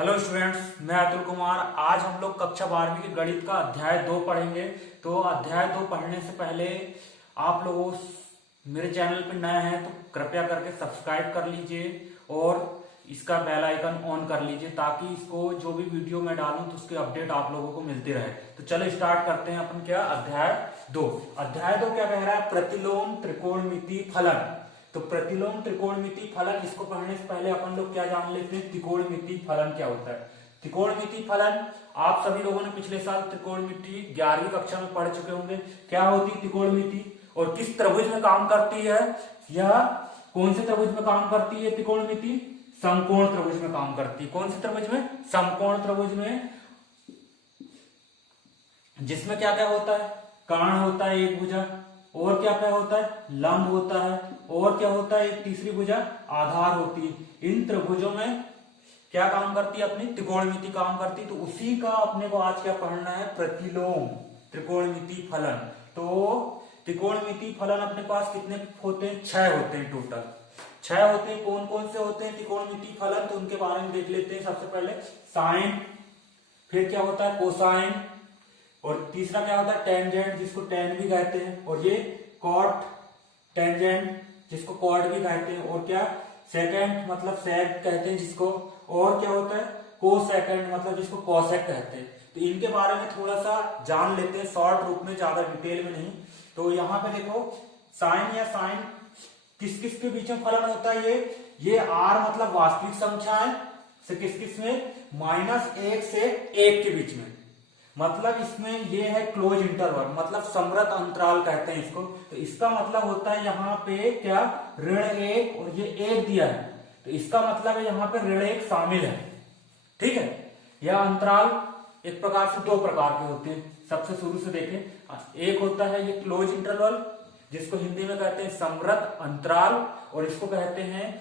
Hello students, मैं अतुल कुमार। आज हम लोग कक्षा 12वीं के गणित का अध्याय 2 पढ़ेंगे। तो अध्याय 2 पढ़ने से पहले आप लोगों मेरे चैनल पर नए हैं तो कृपया करके सब्सक्राइब कर लीजिए और इसका बेल आइकन ऑन कर लीजिए ताकि इसको जो भी वीडियो मैं डालूं तो उसकी अपडेट आप लोगों को मिलती रहे। तो चलो स्टार्ट करते हैं अपन क्या अध्याय 2। अध्याय 2 क्या कह रहा है? प्रतिलोम त्रिकोणमिति फलन। तो प्रतिलोम त्रिकोणमिति फलन, इसको पढ़ने से पहले अपन लोग क्या जान लेते हैं, त्रिकोणमिति फलन क्या होता है। त्रिकोणमिति फलन आप सभी लोगों ने पिछले साल त्रिकोणमिति 11वीं कक्षा में पढ़ चुके होंगे। क्या होती है त्रिकोणमिति और किस त्रिभुज में काम करती है? यह कौन से त्रिभुज में काम करती है त्रिकोणमिति? समकोण त्रिभुज में काम करती है। कौन से त्रिभुज में? समकोण त्रिभुज में, जिसमें क्या क्या होता है? कर्ण होता है एक भुजा, और क्या क्या होता है? लंब होता है, और क्या होता है? एक तीसरी भुजा आधार होती है। इन त्रिभुजों में क्या काम करती है? अपनी त्रिकोणमिति काम करती है। तो उसी का अपने को आज क्या पढ़ना है? प्रतिलोम त्रिकोणमिति फलन। तो त्रिकोणमिति फलन अपने पास कितने होते हैं? 6 होते हैं टोटल। 6 होते हैं। कौन कौन से होते हैं त्रिकोणमिति फलन? तो उनके बारे में देख लेते हैं। सबसे पहले साइन, फिर क्या होता है? कोसाइन, और तीसरा क्या होता है? टेंजेंट, जिसको टेन भी कहते हैं, और ये कॉट टेंजेंट, जिसको कॉट भी कहते हैं, और क्या सेकेंड मतलब सेक कहते हैं जिसको, और क्या होता है? कोसेकेंड मतलब जिसको कोसेक कहते हैं। तो इनके बारे में थोड़ा सा जान लेते हैं शॉर्ट रूप में, ज्यादा डिटेल में नहीं। तो यहाँ पे देखो, साइन या साइन किस किस के बीच में फलन होता है? ये आर मतलब वास्तविक संख्याएं से किस किस में? -1 से 1 के बीच में। मतलब इसमें ये है क्लोज इंटरवल, मतलब समृद्ध अंतराल कहते हैं इसको। तो इसका मतलब होता है यहाँ पे क्या? ऋण 1, और ये 1 दिया है तो इसका मतलब है यहाँ पे ऋण 1 शामिल है। ठीक है। यह अंतराल एक प्रकार से 2 प्रकार के होते हैं। सबसे शुरू से देखें, एक होता है ये क्लोज इंटरवल, जिसको हिंदी में कहते हैं समृद्ध अंतराल, और इसको कहते हैं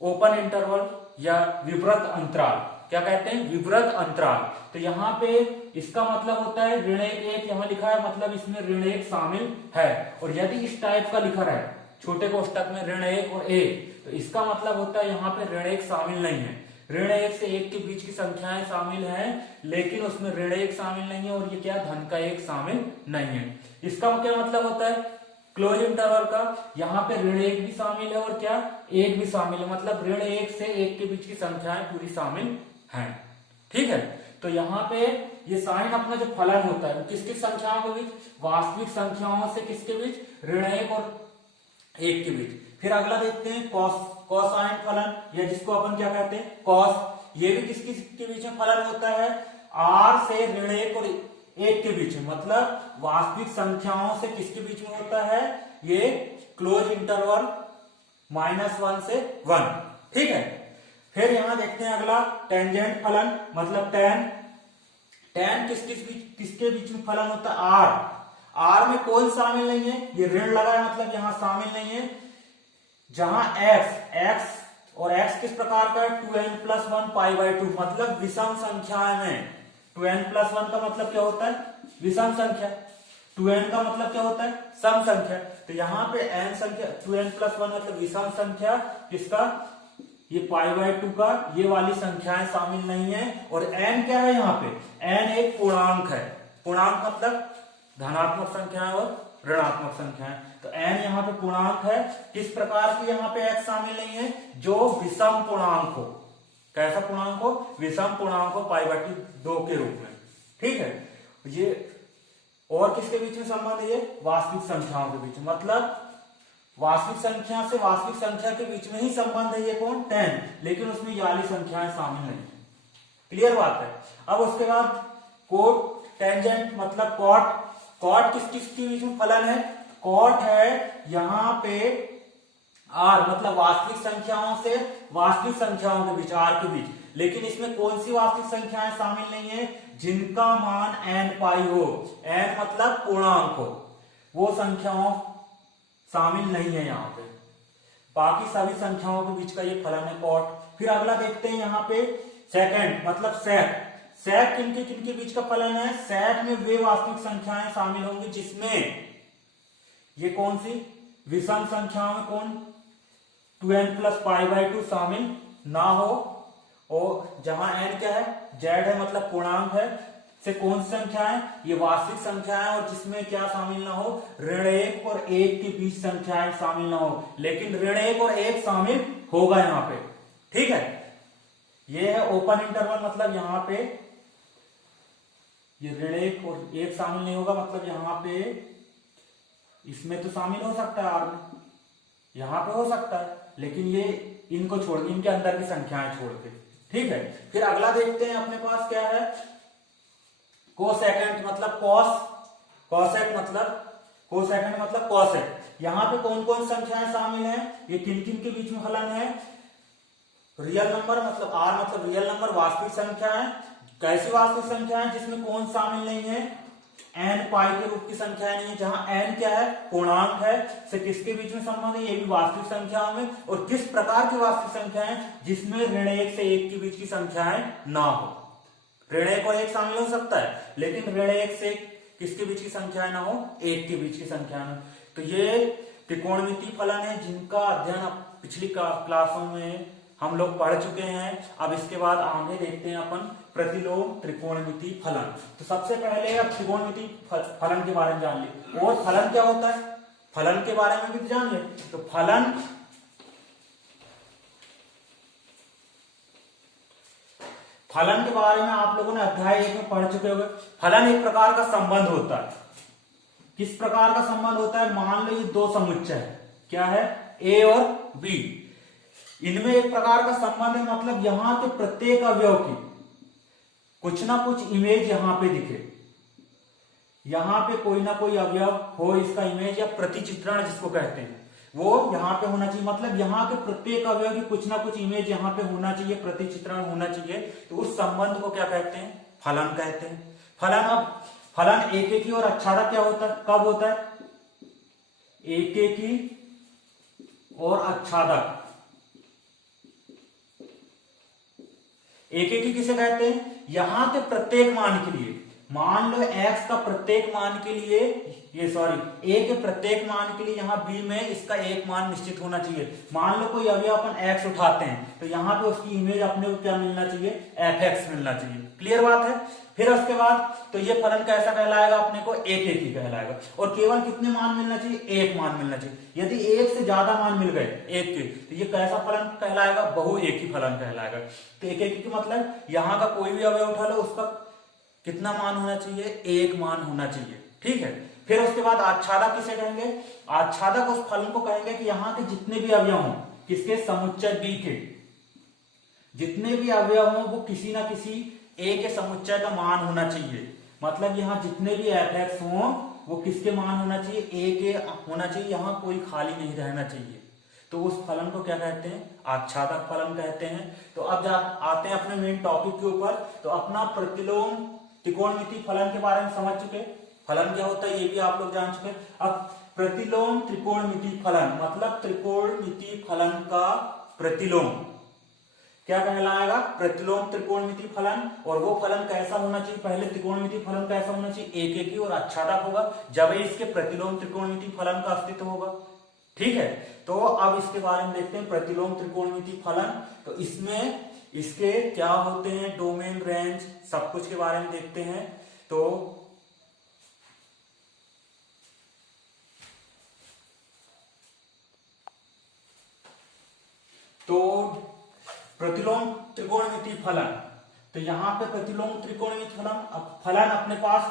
ओपन इंटरवल या विवृत अंतराल। क्या कहते हैं? विवृत अंतराल। तो यहाँ पे इसका मतलब होता है ऋण 1 यहाँ लिखा है, मतलब इसमें ऋण 1 शामिल है। और यदि इस टाइप का लिखा है छोटे कोष्टक में ऋण 1 और 1, तो इसका मतलब होता है यहाँ पे ऋण 1 शामिल नहीं है। ऋण 1 से 1 के बीच की संख्याएं शामिल हैं, लेकिन उसमें ऋण 1 शामिल नहीं है, और ये क्या? धन का 1 शामिल नहीं है। इसका क्या मतलब होता है क्लोज इंटरवल का? यहाँ पे ऋण 1 भी शामिल है और क्या? 1 भी शामिल है, मतलब ऋण 1 से 1 के बीच की संख्याएं पूरी शामिल हैं। ठीक है। तो यहाँ पे ये साइन अपना जो फलन होता है वो किस किस संख्याओं के बीच? वास्तविक संख्याओं से किसके बीच? ऋण 1 और 1 के बीच। फिर अगला देखते हैं कोसाइन फलन, या जिसको अपन क्या कहते हैं? कॉस। ये भी किस किस के बीच में फलन होता है? आर से ऋण 1 और 1 के बीच में, मतलब वास्तविक संख्याओं से किसके बीच में होता है? ये क्लोज इंटरवल -1 से 1। ठीक है। फिर यहां देखते हैं अगला टेंजेंट फलन, मतलब टैन। टैन किसके बीच में फलन होता है? आर। आर में कौन शामिल नहीं है? ये ऋण लगा है, मतलब यहां शामिल नहीं है। जहां एक्स और एक्स किस प्रकार का है? 2n+1 π/2, मतलब विषम संख्याएं में। 2n+1 का मतलब क्या होता है? विषम संख्या। 2n का मतलब क्या होता है? सम संख्या। तो यहाँ पे n संख्या 2n+1 मतलब विषम संख्या, किसका? ये π/2 का, ये वाली संख्याएं शामिल नहीं है। और n क्या है यहाँ पे? n एक पूर्णांक है। पूर्णांक मतलब धनात्मक संख्याएं और ऋणात्मक संख्याएं। तो n यहाँ पे पूर्णांक है। किस प्रकार की यहाँ पे x शामिल नहीं है? जो विषम पूर्णांक हो। कैसा पूर्णांक हो? विषम पूर्णांक हो π/2 के रूप में। ठीक है। ये और किसके बीच में संबंध है? ये वास्तविक संख्याओं के बीच में, मतलब वास्तविक संख्या से वास्तविक संख्या के बीच में ही संबंध है। ये कौन? 10, लेकिन उसमें ये वाली संख्याएं शामिल नहीं है। क्लियर बात है। अब उसके बाद कोट टेंजेंट मतलब कॉट। कॉट किस के बीच में फलन है? कॉट है यहाँ पे आर, मतलब वास्तविक संख्याओं से वास्तविक संख्याओं के बीच, आर के बीच। लेकिन इसमें कौन सी वास्तविक संख्याएं शामिल नहीं है? जिनका मान n हो। n मतलब पूर्णांक हो, वो संख्याओं शामिल नहीं है यहाँ पे। बाकी सभी संख्याओं के बीच का ये फलन है कॉट। फिर अगला देखते हैं यहाँ पे सेकंड, मतलब सेक। सेक किनके बीच का फलन है? सेक में वे वास्तविक संख्याएं शामिल होंगी जिसमें ये कौन सी? विषम संख्याओं में कौन? 2n+π/2 शामिल ना हो, और जहां n क्या है, z है मतलब पूर्णांक है, से कौन सी संख्या है, ये वास्तविक संख्या है और जिसमें क्या शामिल ना हो, ऋण 1 और 1 के बीच संख्याएं शामिल ना हो, लेकिन ऋण 1 और 1 शामिल होगा यहाँ पे। ठीक है, ये है ओपन इंटरवल, मतलब यहाँ पे ये ऋण 1 और 1 शामिल नहीं होगा, मतलब यहाँ पे इसमें तो शामिल हो सकता है r में, यहाँ पे हो सकता है, लेकिन ये इनको छोड़ के, इनके अंदर की संख्याएं छोड़ के। ठीक है, फिर अगला देखते हैं अपने पास क्या है, कोसेकेंट मतलब कॉस, कोसेक मतलब कोसेक। यहाँ पे कौन कौन संख्याएं शामिल हैं, ये किन किन के बीच में फलन है, रियल नंबर मतलब r मतलब रियल नंबर, वास्तविक संख्या है। कैसी वास्तविक संख्या है, जिसमें कौन शामिल नहीं है, n पाई के रूप की संख्या नहीं है, जहां n क्या है, पूर्णांक है, से किसके बीच में संबंध है, ये भी वास्तविक संख्याओं में। और किस प्रकार की वास्तविक संख्या है, जिसमें ऋण 1 से 1 के बीच की संख्याएं ना हो। ऋण 1 और 1 शामिल हो सकता है, लेकिन ऋण 1 से किसके बीच की संख्याएं ना हो, 1 के बीच की संख्या ना। तो ये त्रिकोणमितीय फलन है, जिनका अध्ययन पिछली क्लासों में हम लोग पढ़ चुके हैं। अब इसके बाद आगे देखते हैं अपन प्रतिलोम त्रिकोणमितीय फलन। तो सबसे पहले अब त्रिकोणमितीय फलन के बारे में जान ले, और फलन क्या होता है, फलन के बारे में भी जान ले। तो फलन के बारे में आप लोगों ने अध्याय 1 में पढ़ चुके होंगे। फलन एक प्रकार का संबंध होता है। किस प्रकार का संबंध होता है, मान लो ये दो समुच्चय है, क्या है, ए और बी, इनमें एक प्रकार का संबंध है, मतलब यहां के प्रत्येक अवयव की कुछ ना कुछ इमेज यहां पे दिखे, यहां पे कोई ना कोई अवयव हो, इसका इमेज या प्रतिचित्रण जिसको कहते हैं, वो यहां पे होना चाहिए। मतलब यहां के प्रत्येक अवयव की कुछ ना कुछ इमेज यहां पे होना चाहिए, प्रतिचित्रण होना चाहिए। तो उस संबंध को क्या कहते हैं, फलन कहते हैं। फलन एकेकी और अच्छादक क्या होता है, कब होता है, एकेकी और अच्छादक। एकेकी किसे कहते हैं, यहां के प्रत्येक मान के लिए, मान लो x का प्रत्येक मान के लिए, ये सॉरी a के प्रत्येक मान के लिए यहाँ b में इसका एक मान निश्चित होना चाहिए। मान लो कोई अवयव अपन x उठाते हैं, तो यहाँ पे उसकी इमेज अपने को क्या मिलना चाहिए, fx मिलना चाहिए। क्लियर बात है। फिर उसके बाद तो ये फलन कैसा कहलाएगा, अपने को एकेकी कहलाएगा। और केवल कितने मान मिलना चाहिए, एक मान मिलना चाहिए। यदि एक से ज्यादा मान मिल गए एक के, तो ये कैसा फलन कहलाएगा, बहुएकी फलन कहलाएगा। तो एकेकी का मतलब यहाँ का कोई भी अवयव उठा लो, उसका कितना मान होना चाहिए, एक मान होना चाहिए। ठीक है। फिर उसके बाद आच्छादक किसे कहेंगे, आच्छादक उस फलन को कहेंगे कि यहाँ के जितने भी अवयव हों, किसके, समुच्चय बी के जितने भी अवयव हों, वो किसी ना किसी ए के समुच्चय का मान होना चाहिए। मतलब यहाँ जितने भी एफ हों, वो किसके मान होना चाहिए, ए के होना चाहिए, यहाँ कोई खाली नहीं रहना चाहिए। तो उस फलन को क्या कहते हैं, आच्छादक फलन कहते हैं। तो अब आते हैं अपने मेन टॉपिक के ऊपर। तो अपना प्रतिलोम त्रिकोणमितीय फलन के बारे में समझ चुके, फलन क्या होता है ये भी आप लोग जान चुके। अब प्रतिलोम त्रिकोणमितीय फलन मतलब त्रिकोणमितीय फलन का प्रतिलोम क्या कहलाएगा, प्रतिलोम त्रिकोणमितीय फलन। और वो फलन कैसा होना चाहिए, पहले त्रिकोणमितीय फलन कैसा होना चाहिए, एकेकी और आच्छादक होगा, जब इसके प्रतिलोम त्रिकोणमितीय फलन का अस्तित्व होगा। ठीक है। तो अब इसके बारे में देखते हैं प्रतिलोम त्रिकोणमितीय फलन। तो इसमें इसके क्या होते हैं, डोमेन, रेंज, सब कुछ के बारे में देखते हैं। तो प्रतिलोम त्रिकोणमितीय फलन, तो यहां पे प्रतिलोम त्रिकोणमितीय फलन अपने पास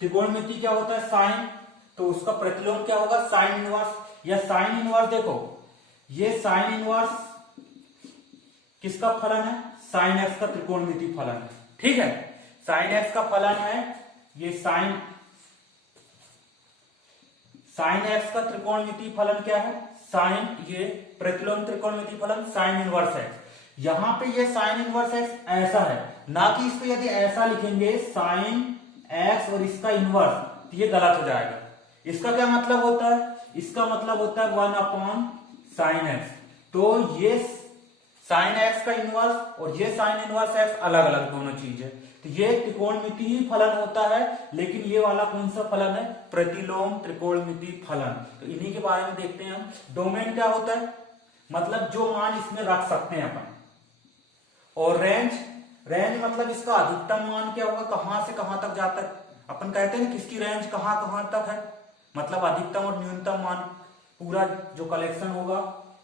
त्रिकोणमितीय क्या होता है, साइन, तो उसका प्रतिलोम क्या होगा, साइन इनवर्स। या साइन इनवर्स, देखो ये साइन इनवर्स किसका फलन है, साइन एक्स का त्रिकोणमितीय फलन है। ठीक है, साइन एक्स का फलन है ये साइन एक्स का त्रिकोणमितीय फलन क्या है, साइन, ये प्रतिलोम त्रिकोणमितीय फलन साइन इनवर्स एक्स। यहां पे ये साइन इनवर्स एक्स ऐसा है, ना कि इसको यदि ऐसा लिखेंगे साइन एक्स और इसका इनवर्स, तो ये गलत हो जाएगा। इसका क्या मतलब होता है, इसका मतलब होता है 1/sin x। तो ये साइन एक्स का इनवर्स और ये साइन इनवर्स एक्स अलग अलग दोनों चीज है। तो ये त्रिकोणमितीय ही फलन होता है, लेकिन ये वाला कौन सा फलन है, प्रतिलोम त्रिकोणमितीय फलन। तो इन्हीं के बारे में देखते हैं हम। डोमेन क्या होता है, मतलब जो मान इसमें रख सकते हैं अपन, और रेंज, रेंज मतलब इसका अधिकतम मान क्या होगा, कहां से कहां तक जाता है। अपन कहते हैं ना किसकी रेंज कहां कहां तक है, मतलब अधिकतम और न्यूनतम मान पूरा जो कलेक्शन होगा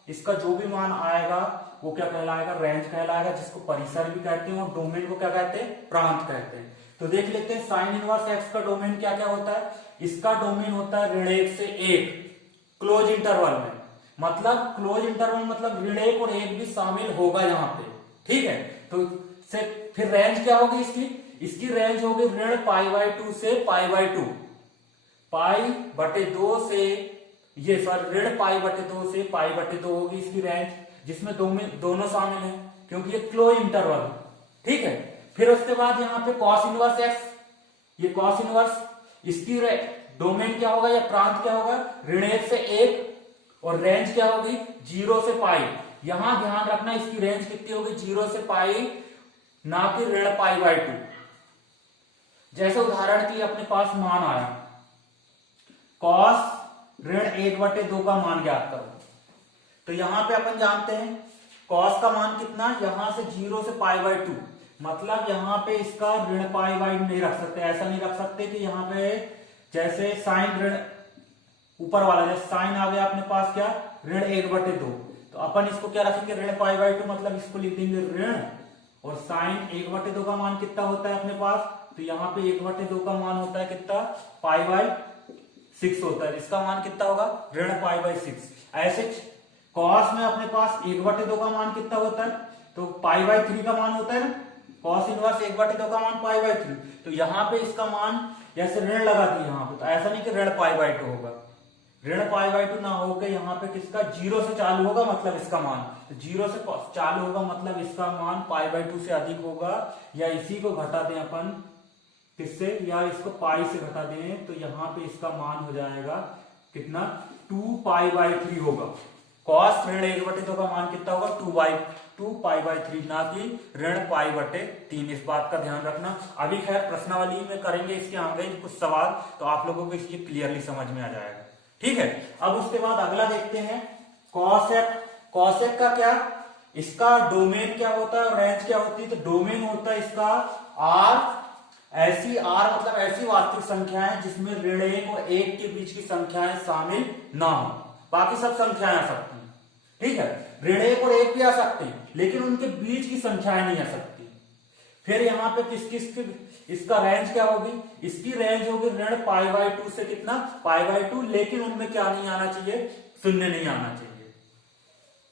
इसका जो भी मान आएगा वो क्या कहलाएगा, रेंज कहलाएगा, जिसको परिसर भी कहते हैं, और डोमेन को क्या कहते हैं, प्रांत कहते हैं। तो देख लेते हैं साइन इनवर्स एक्स का डोमेन क्या क्या होता है। इसका डोमेन होता है ऋण 1 से 1 क्लोज इंटरवल में, मतलब क्लोज इंटरवल मतलब ऋण 1 और 1 भी शामिल होगा यहाँ पे, ठीक है। तो से फिर रेंज क्या होगी इसकी, इसकी रेंज होगी ऋण π/2 से π/2, π/2 से ये सॉरी ऋण π/2 से π/2 होगी इसकी रेंज, जिसमें दोनों शामिल हैं क्योंकि ये क्लोज इंटरवल है, ठीक है। फिर उसके बाद यहाँ पे कॉस इनवर्स एक्स, ये कॉस इनवर्स, इसकी डोमेन क्या होगा या प्रांत क्या होगा, ऋण 1 से 1 और रेंज क्या होगी 0 से π। यहां ध्यान रखना इसकी रेंज कितनी होगी 0 से π, ना कि ऋण π/2। जैसे उदाहरण की अपने पास मान आया कॉस ऋण 1/2 का मान ज्ञात करो, तो यहां पे अपन जानते हैं कॉस का मान कितना, यहां से 0 से π/2, मतलब यहां पे इसका ऋण π/2 नहीं रख सकते, ऐसा नहीं रख सकते कि यहां पे जैसे साइन ऋण ऊपर वाला जैसे साइन आ गया अपने पास क्या ऋण 1/2, तो अपन इसको क्या रखेंगे ऋण π/2, मतलब इसको लिख देंगे ऋण, और साइन 1/2 का मान कितना होता है अपने पास, तो यहाँ पे 1/2 का मान होता है कितना π/6 होता है, इसका मान कितना होगा ऋण π/6। ऐसे कॉस में अपने पास 1/2 का मान कितना होता है, तो π/3 का मान होता है ना, कॉस इनवर्स 1/2 का मान π/3, तो यहाँ पे इसका मान जैसे ऋण लगा दी यहाँ पे, तो ऐसा नहीं कि ऋण π/2 होगा, ऋण π/2 ना होकर यहाँ पे किसका 0 से चालू होगा, मतलब इसका मान 0 से चालू होगा, मतलब इसका मान π/2 से अधिक होगा, या इसी को घटा दें अपन किससे, या इसको पाई से घटा दें, तो यहाँ पे इसका मान हो जाएगा कितना 2π/3 होगा। कॉस ऋण 1/2 का मान कितना होगा 2π/3, ना कि ऋण π/3, इस बात का ध्यान रखना। अभी खैर प्रश्नावली में करेंगे इसके आगे कुछ सवाल, तो आप लोगों को इसकी क्लियरली समझ में आ जाएगा, ठीक है। अब उसके बाद अगला देखते हैं कॉसेक। कॉसेक का क्या, इसका डोमेन क्या होता है, रेंज क्या होती है, तो डोमेन होता है इसका आर, ऐसी आर मतलब ऐसी वास्तविक संख्याएं जिसमें ऋण 1 और 1 के बीच की संख्याएं शामिल ना हो, बाकी सब संख्याएं आ सकती हैं, ठीक है। ऋण 1 और 1 भी आ सकते हैं लेकिन उनके बीच की संख्याएं नहीं आ सकती। फिर यहाँ पे किस किस की इसका रेंज क्या होगी, इसकी रेंज होगी ऋण π/2 से कितना π/2, लेकिन उनमें क्या नहीं आना चाहिए, शून्य नहीं आना चाहिए,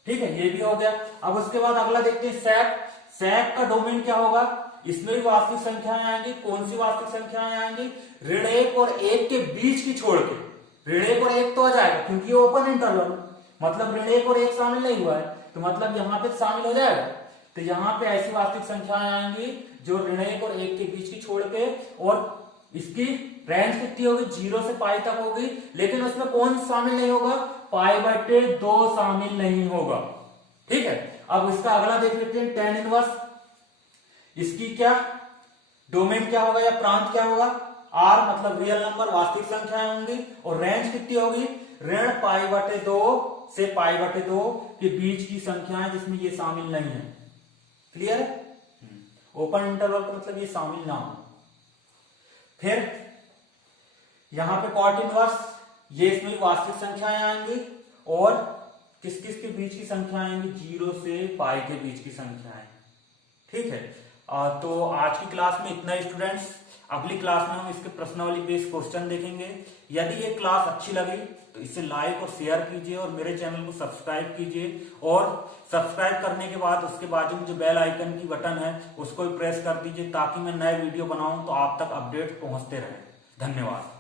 ठीक है। ये भी हो गया। अब उसके बाद अगला देखते हैं सेक। सेक का डोमेन क्या होगा, इसमें भी वास्तविक संख्याएं आएंगी। कौन सी वास्तविक संख्याएं आएंगी, ऋण 1 और 1 के बीच की छोड़ के, ऋण 1 और 1 तो आ जाएगा क्योंकि ओपन इंटरवल, मतलब ऋण 1 और 1 शामिल नहीं हुआ है, तो मतलब यहाँ पे शामिल हो जाएगा। तो यहाँ पे ऐसी वास्तविक संख्याएं आएंगी जो ऋण 1 और 1 के बीच की छोड़ के, और इसकी रेंज कितनी होगी 0 से π तक होगी, लेकिन उसमें कौन शामिल नहीं होगा, π/2 शामिल नहीं होगा, ठीक है। अब इसका अगला देख लेते हैं टेन इनवर्स। इसकी क्या डोमेन क्या होगा या प्रांत क्या होगा, आर मतलब रियल नंबर वास्तविक संख्याएं होंगी, और रेंज कितनी होगी ऋण π/2 से π/2 के बीच की संख्याएं जिसमें ये शामिल नहीं है, क्लियर। ओपन इंटरवल का मतलब ये शामिल ना हो। फिर यहां पे कॉट इनवर्स, ये इसमें वास्तविक संख्याएं आएंगी, और किस किस के बीच की संख्याएं आएंगी 0 से π के बीच की संख्याएं, ठीक है। तो आज की क्लास में इतना ही स्टूडेंट्स। अगली क्लास में हम इसके प्रश्नावली बेस्ड क्वेश्चन देखेंगे। यदि ये क्लास अच्छी लगी तो इसे लाइक और शेयर कीजिए, और मेरे चैनल को सब्सक्राइब कीजिए, और सब्सक्राइब करने के बाद उसके बाजू में जो बेल आइकन की बटन है उसको भी प्रेस कर दीजिए, ताकि मैं नए वीडियो बनाऊं तो आप तक अपडेट पहुंचते रहे। धन्यवाद।